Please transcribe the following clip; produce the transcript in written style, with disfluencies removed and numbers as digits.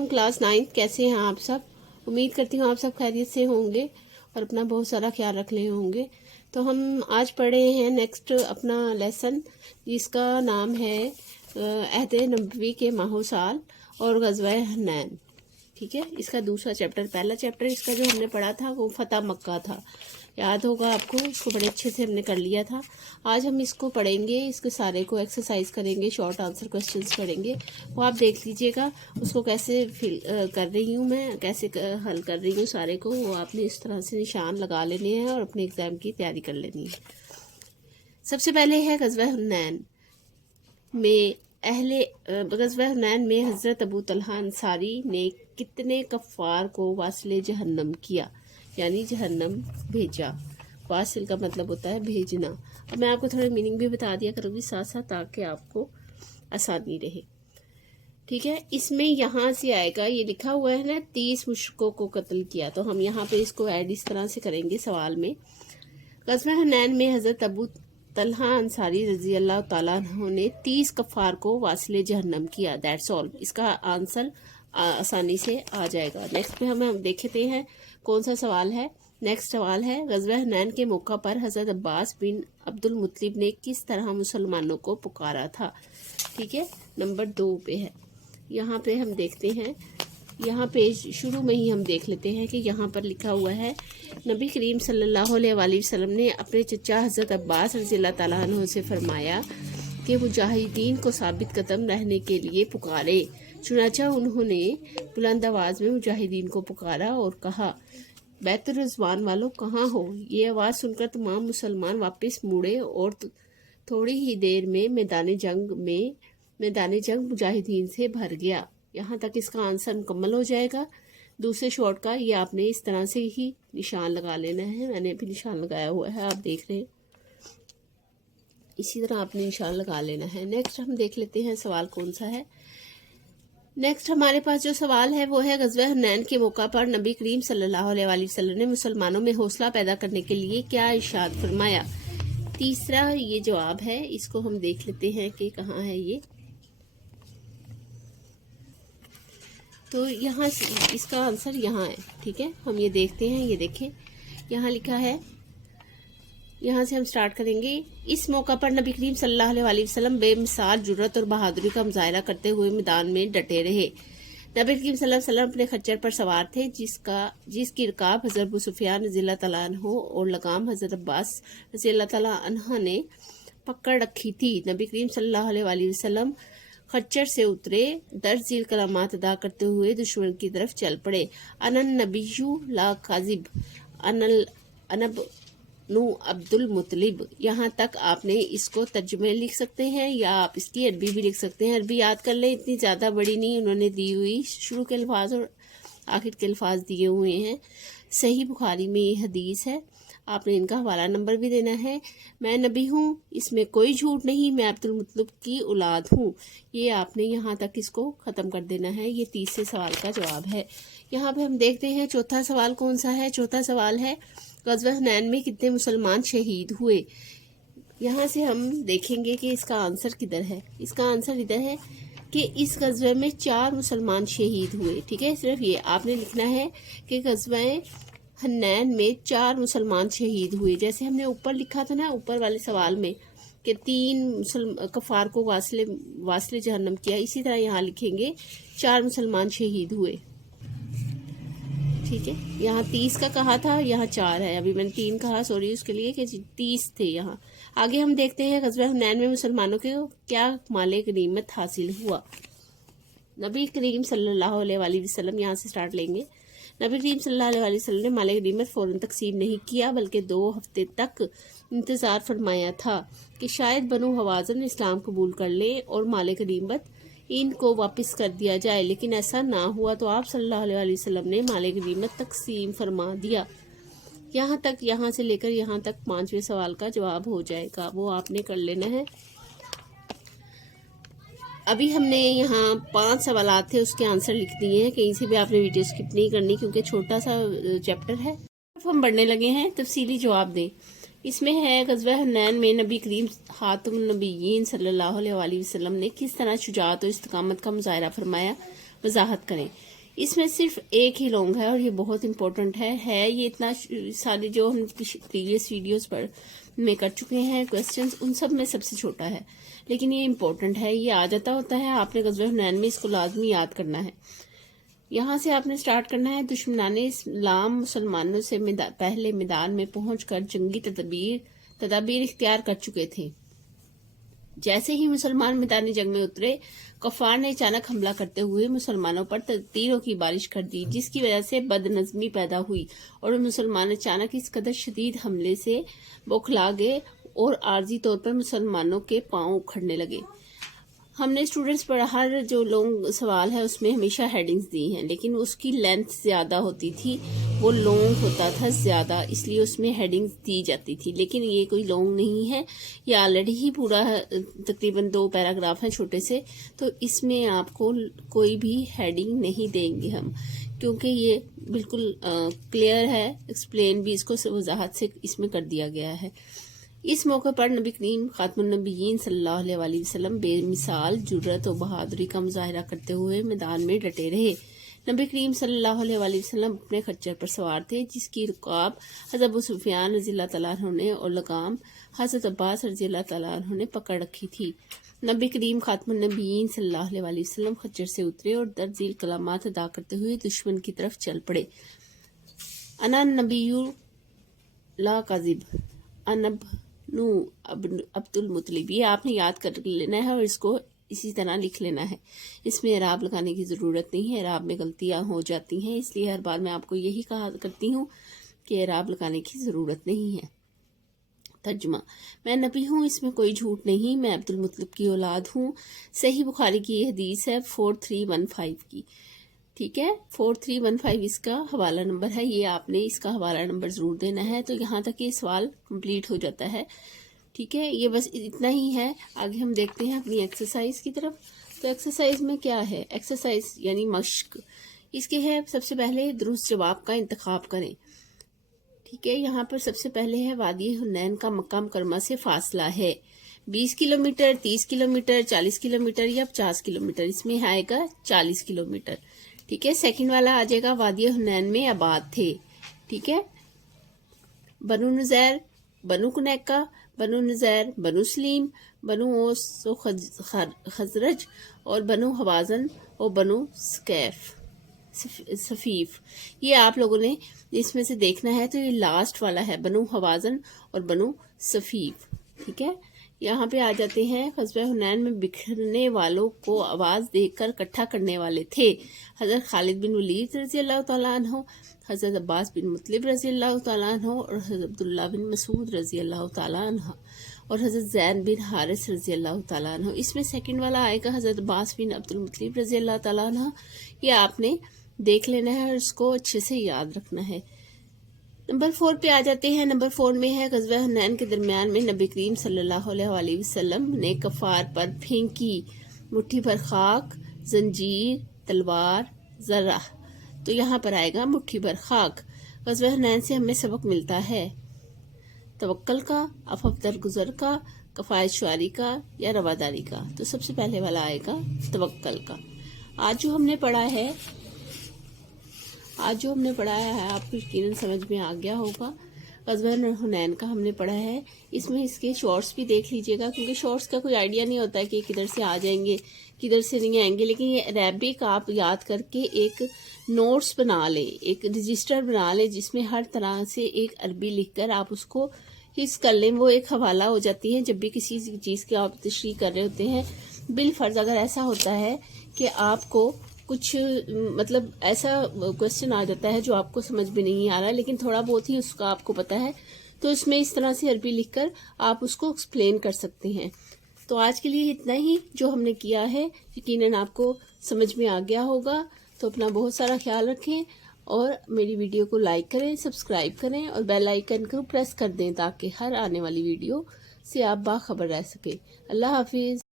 علیکم क्लास 9 कैसे हैं आप सब। उम्मीद करती हूँ आप सब खैरियत से होंगे और अपना बहुत सारा ख्याल रख रहे होंगे। तो हम आज पढ़े हैं नेक्स्ट अपना लेसन जिसका नाम है अहद नबवी के माहो साल और ग़ज़वा हनैन। ठीक है, इसका दूसरा चैप्टर, पहला चैप्टर इसका जो हमने पढ़ा था वो फतह मक्का था, याद होगा आपको, इसको बड़े अच्छे से हमने कर लिया था। आज हम इसको पढ़ेंगे, इसके सारे को एक्सरसाइज करेंगे, शॉर्ट आंसर क्वेश्चंस पढ़ेंगे, वो आप देख लीजिएगा उसको कैसे फिल कर रही हूँ मैं, कैसे हल कर रही हूँ सारे को, वो आपने इस तरह से निशान लगा लेने हैं और अपने एग्ज़ाम की तैयारी कर लेनी है। सबसे पहले है ग़ज़वा हुनैन में ग़ज़वा हुनैन में हज़रत अबू तलहा अंसारी ने कितने कफ़ार को वासिल जहन्नम किया, यानी जहन्नम भेजा। वासिल का मतलब होता है भेजना। अब मैं आपको थोड़ा मीनिंग भी बता दिया करूँगी साथ साथ, ताकि आपको आसानी रहे। ठीक है, इसमें यहाँ से आएगा, ये लिखा हुआ है ना 30 मुशरिकों को कत्ल किया, तो हम यहाँ पे इसको ऐड इस तरह से करेंगे सवाल में। ग़ज़वा हुनैन में हज़रत अबू तलहा अंसारी रज़ी अल्लाह ताला अन्हु ने 30 कफ़ार को वासिल जहन्नम किया। दैट्स ऑल, इसका आंसर आसानी से आ जाएगा। नेक्स्ट पे हम देखते हैं कौन सा सवाल है। नेक्स्ट सवाल है, ग़ज़वा हुनैन के मौका पर हज़रत अब्बास बिन अब्दुल मुत्तलिब ने किस तरह मुसलमानों को पुकारा था। ठीक है, नंबर 2 पे है। यहाँ पे हम देखते हैं, यहाँ पे शुरू में ही हम देख लेते हैं कि यहाँ पर लिखा हुआ है, नबी करीम सल्लल्लाहु अलैहि वसल्लम ने अपने चचा हज़रत अब्बास रज़ियल्लाहु ताला अन्हु से फरमाया कि मुजाहिदीन को साबित कदम रहने के लिए पुकारे। चुनाचा उन्होंने बुलंद आवाज़ में मुजाहिदीन को पुकारा और कहा, बैतुर रिज़वान वालों कहाँ हो। ये आवाज़ सुनकर तमाम मुसलमान वापस मुड़े और थोड़ी ही देर में मैदान जंग मुजाहिदीन से भर गया। यहाँ तक इसका आंसर मुकम्मल हो जाएगा। दूसरे शॉट का ये आपने इस तरह से ही निशान लगा लेना है, मैंने भी निशान लगाया हुआ है, आप देख रहे हैं, इसी तरह आपने निशान लगा लेना है। नेक्स्ट हम देख लेते हैं सवाल कौन सा है। नेक्स्ट हमारे पास जो सवाल है वो है, ग़ज़वा हुनैन के मौका पर नबी करीम सल्लल्लाहु अलैहि वसल्लम ने मुसलमानों में हौसला पैदा करने के लिए क्या इरशाद फरमाया। तीसरा ये जवाब है, इसको हम देख लेते हैं कि कहाँ है ये। तो यहाँ इसका आंसर यहाँ है। ठीक है, हम ये देखते हैं, ये देखें यहाँ लिखा है, यहाँ से हम स्टार्ट करेंगे। इस मौका पर नबी करीम सल्लल्लाहु अलैहि वसल्लम बेमिसाल जुर्रत और बहादुरी का मुजाहिरा करते हुए मैदान में डटे रहे। नबी करीम सल्लल्लाहु अलैहि वसल्लम अपने खच्चर पर सवार थे, जिसकी रकाब हज़रत अबू सुफियान रज़ी अल्लाह तआला अन्हु और लगाम हज़रत अब्बास रज़ी अल्लाह तआला अन्हा ने पकड़ रखी थी। नबी करीम सल्लल्लाहु अलैहि वसल्लम खच्चर से उतरे, दर्ज झील कलामात अदा करते हुए दुश्मन की तरफ चल पड़े। अनन नबिय्यु ला काज़िब अनब नु अब्दुल मुत्तलिब। यहाँ तक आपने इसको तर्जुमे लिख सकते हैं या आप इसकी अरबी भी लिख सकते हैं। अरबी याद कर लें, इतनी ज़्यादा बड़ी नहीं उन्होंने दी हुई, शुरू के अल्फाज और आखिर के अल्फाज दिए हुए हैं। सही बुखारी में ये हदीस है, आपने इनका हवाला नंबर भी देना है। मैं नबी हूँ, इसमें कोई झूठ नहीं, मैं अब्दुल मुत्तलिब की औलाद हूँ। ये आपने यहाँ तक इसको ख़त्म कर देना है। ये तीसरे सवाल का जवाब है। यहाँ पे हम देखते हैं चौथा सवाल कौन सा है। चौथा सवाल है, ग़ज़वा हुनैन में कितने मुसलमान शहीद हुए। यहाँ से हम देखेंगे कि इसका आंसर किधर है। इसका आंसर इधर है कि इस ग़ज़वे में 4 मुसलमान शहीद हुए। ठीक है, सिर्फ ये आपने लिखना है कि ग़ज़वा हुनैन में 4 मुसलमान शहीद हुए। जैसे हमने ऊपर लिखा था ना, ऊपर वाले सवाल में कि 3 कफ़ार को वासिल जहन्नम किया, इसी तरह यहाँ लिखेंगे 4 मुसलमान शहीद हुए। ठीक है, यहाँ 30 का कहा था, यहाँ 4 है, अभी मैंने 3 कहा, सॉरी उसके लिए, कि 30 थे यहाँ। आगे हम देखते हैं ग़ज़वा हुनैन में मुसलमानों को क्या माले गनीमत हासिल हुआ। नबी करीम सल्लल्लाहु अलैहि वसल्लम, यहाँ से स्टार्ट लेंगे। नबी करीम सल्लल्लाहु अलैहि वसल्लम ने माले गनीमत फ़ौरन तकसीम नहीं किया, बल्कि 2 हफ्ते तक इंतज़ार फरमाया था कि शायद बनु हवाज़न इस्लाम कबूल कर ले और माले गनीमत इनको वापस कर दिया जाए, लेकिन ऐसा ना हुआ तो आप सल्लल्लाहु अलैहि वसल्लम ने माले गनीमत तकसीम फरमा दिया। यहाँ तक, यहाँ से लेकर यहाँ तक 5वें सवाल का जवाब हो जाएगा, वो आपने कर लेना है। अभी हमने यहाँ 5 सवाल थे, उसके आंसर लिख दिए हैं। कहीं से भी आपने वीडियो स्किप नहीं करनी, क्योंकि छोटा सा चैप्टर है। हम बढ़ने लगे हैं, तफसीली जवाब दें। इसमें है, ग़ज़वा हुनैन में नबी करीम खातमुन नबिय्यीन सल्लल्लाहु अलैहि वसल्लम ने किस तरह शुजाअत और इस्तिकामत का मुज़ाहिरा फरमाया। وضاحت کریں۔ اس میں صرف ایک ہی لونگ ہے اور یہ بہت امپورٹنٹ ہے یہ اتنا سارے جو ہم پریویس ویڈیوز پر میں کر چکے ہیں کوسچنز، ان سب میں سب سے چھوٹا ہے، لیکن یہ امپورٹنٹ ہے، یہ آ جاتا ہوتا ہے، آپ نے غزوہ حنین میں اس کو لازمی یاد کرنا ہے۔ یہاں سے آپ نے سٹارٹ کرنا ہے۔ دشمنان اسلام مسلمانوں سے پہلے میدان میں پہنچ کر جنگی تدابیر اختیار کر چکے تھے۔ جیسے ہی مسلمان میدانی جنگ میں اترے، کفار نے اچانک حملہ کرتے ہوئے مسلمانوں پر تیروں کی بارش کر دی، جس کی وجہ سے بد نظمی پیدا ہوئی اور مسلمان اچانک اس قدر شدید حملے سے بوکھلا گئے اور عارضی طور پر مسلمانوں کے پاؤں اکھڑنے لگے۔ ہم نے اسٹوڈنٹس پر ہر جو لانگ سوال ہے اس میں ہمیشہ ہیڈنگز دی ہیں، لیکن اس کی لینتھ زیادہ ہوتی تھی، وہ لانگ ہوتا تھا زیادہ، اس لیے اس میں ہیڈنگز دی جاتی تھی، لیکن یہ کوئی لانگ نہیں ہے، یہ آلریڈی ہی پورا تقریباً 2 پیراگراف ہیں چھوٹے سے، تو اس میں آپ کو کوئی بھی ہیڈنگ نہیں دیں گے ہم، کیونکہ یہ بالکل کلیئر ہے، ایکسپلین بھی اس کو وضاحت سے اس میں کر دیا گیا ہے۔ اس موقع پر نبی کریم خاتم النبیین صلی اللہ علیہ وسلم بے مثال جرأت و بہادری کا مظاہرہ کرتے ہوئے میدان میں ڈٹے رہے۔ نبی کریم صلی اللہ علیہ وسلم اپنے خچر پر سوار تھے، جس کی رکاب حضرت ابو سفیان رضی اللہ تعالیٰ عنہ نے اور لگام حضرت عباس رضی اللہ تعالیٰ عنہ نے پکڑ رکھی تھی۔ نبی کریم خاتم النبیین صلی اللہ علیہ وسلم خچر سے اترے اور درزیل کلمات ادا کرتے ہوئے دشمن کی طرف چل پڑے۔ انا نبی لا کاذب نو عبد المطلب، یہ آپ نے یاد کر لینا ہے اور اس کو اسی طرح لکھ لینا ہے، اس میں اعراب لگانے کی ضرورت نہیں ہے، اعراب میں غلطیاں ہو جاتی ہیں، اس لیے ہر بار میں آپ کو یہی کہا کرتی ہوں کہ اعراب لگانے کی ضرورت نہیں ہے۔ ترجمہ: میں نبی ہوں، اس میں کوئی جھوٹ نہیں، میں عبد المطلب کی اولاد ہوں۔ صحیح بخاری کی یہ حدیث ہے 4315 کی، ٹھیک ہے، 4315 اس کا حوالہ نمبر ہے، یہ آپ نے اس کا حوالہ نمبر ضرور دینا ہے، تو یہاں تک یہ سوال کمپلیٹ ہو جاتا ہے، ٹھیک ہے، یہ بس اتنا ہی ہے۔ آگے ہم دیکھتے ہیں اپنی ایکسرسائز کی طرف۔ تو ایکسرسائز میں کیا ہے؟ ایکسرسائز یعنی مشق، اس کے ہے سب سے پہلے درست جواب کا انتخاب کریں، ٹھیک ہے۔ یہاں پر سب سے پہلے ہے وادی حنین کا مکہ مکرمہ سے فاصلہ ہے 20 کلومیٹر، 30 کلومیٹر، 40 کلومیٹر یا 50 کلومیٹر، اس میں آئے گا 40 کلومیٹر، ٹھیک ہے۔ سیکنڈ والا آ جائے گا وادی حنین میں آباد تھے، ٹھیک ہے۔ بنو نذیر، بنو کنیکا، بنو نذیر، بنو سلیم، بنو اوس و خزرج اور بنو حوازن اور بنو صفیف، یہ آپ لوگوں نے اس میں سے دیکھنا ہے، تو یہ لاسٹ والا ہے بنو حوازن اور بنو صفیف، ٹھیک ہے۔ یہاں پہ آ جاتے ہیں غزوہ حنین میں بکھرنے والوں کو آواز دے کر اکٹھا کرنے والے تھے حضرت خالد بن ولید رضی اللہ تعالیٰ عنہ، حضرت عباس بن مطلب رضی اللہ تعالیٰ عنہ اور حضرت عبداللہ بن مسعود رضی اللہ تعالیٰ عنہ اور حضرت زید بن حارث رضی اللہ تعالیٰ عنہ۔ اس میں سیکنڈ والا آئے گا حضرت عباس بن عبد المطلب رضی اللہ تعالیٰ عنہ، یہ آپ نے دیکھ لینا ہے اور اس کو اچھے سے یاد رکھنا ہے۔ نمبر 4 پہ آ جاتے ہیں۔ نمبر 4 میں ہے غزوہ حنین کے درمیان میں نبی کریم صلی اللہ علیہ وسلم نے کفار پر پھینکی مٹھی بھر خاک، زنجیر، تلوار، ذرہ، تو یہاں پر آئے گا مٹھی بھر خاک۔ غزوہ حنین سے ہمیں سبق ملتا ہے توکل کا، عفو درگزر کا، کفایت شعاری کا یا رواداری کا، تو سب سے پہلے والا آئے گا توکل کا۔ آج جو ہم نے پڑھا ہے آپ کو یقیناً سمجھ میں آ گیا ہوگا۔ غزوہ حنین کا ہم نے پڑھا ہے، اس میں اس کے شارٹس بھی دیکھ لیجئے گا، کیونکہ شارٹس کا کوئی آئیڈیا نہیں ہوتا ہے کہ کدھر سے آ جائیں گے کدھر سے نہیں آئیں گے، لیکن یہ عربک آپ یاد کر کے ایک نوٹس بنا لیں، ایک رجسٹر بنا لیں جس میں ہر طرح سے ایک عربی لکھ کر آپ اس کو حفظ کر لیں، وہ ایک حوالہ ہو جاتی ہے جب بھی کسی چیز کی آپ تشریح کر رہے ہوتے ہیں۔ بالفرض اگر ایسا ہوتا ہے کہ آپ کو کچھ مطلب ایسا کوسچن آ جاتا ہے جو آپ کو سمجھ بھی نہیں آ رہا، لیکن تھوڑا بہت ہی اس کا آپ کو پتا ہے، تو اس میں اس طرح سے عربی لکھ کر آپ اس کو ایکسپلین کر سکتے ہیں۔ تو آج کے لیے اتنا ہی جو ہم نے کیا ہے، یقیناً آپ کو سمجھ میں آ گیا ہوگا۔ تو اپنا بہت سارا خیال رکھیں اور میری ویڈیو کو لائک کریں، سبسکرائب کریں اور بیل آئیکن کو پریس کر دیں تاکہ ہر آنے والی ویڈیو سے آپ باخبر رہ سکیں۔ اللہ حافظ۔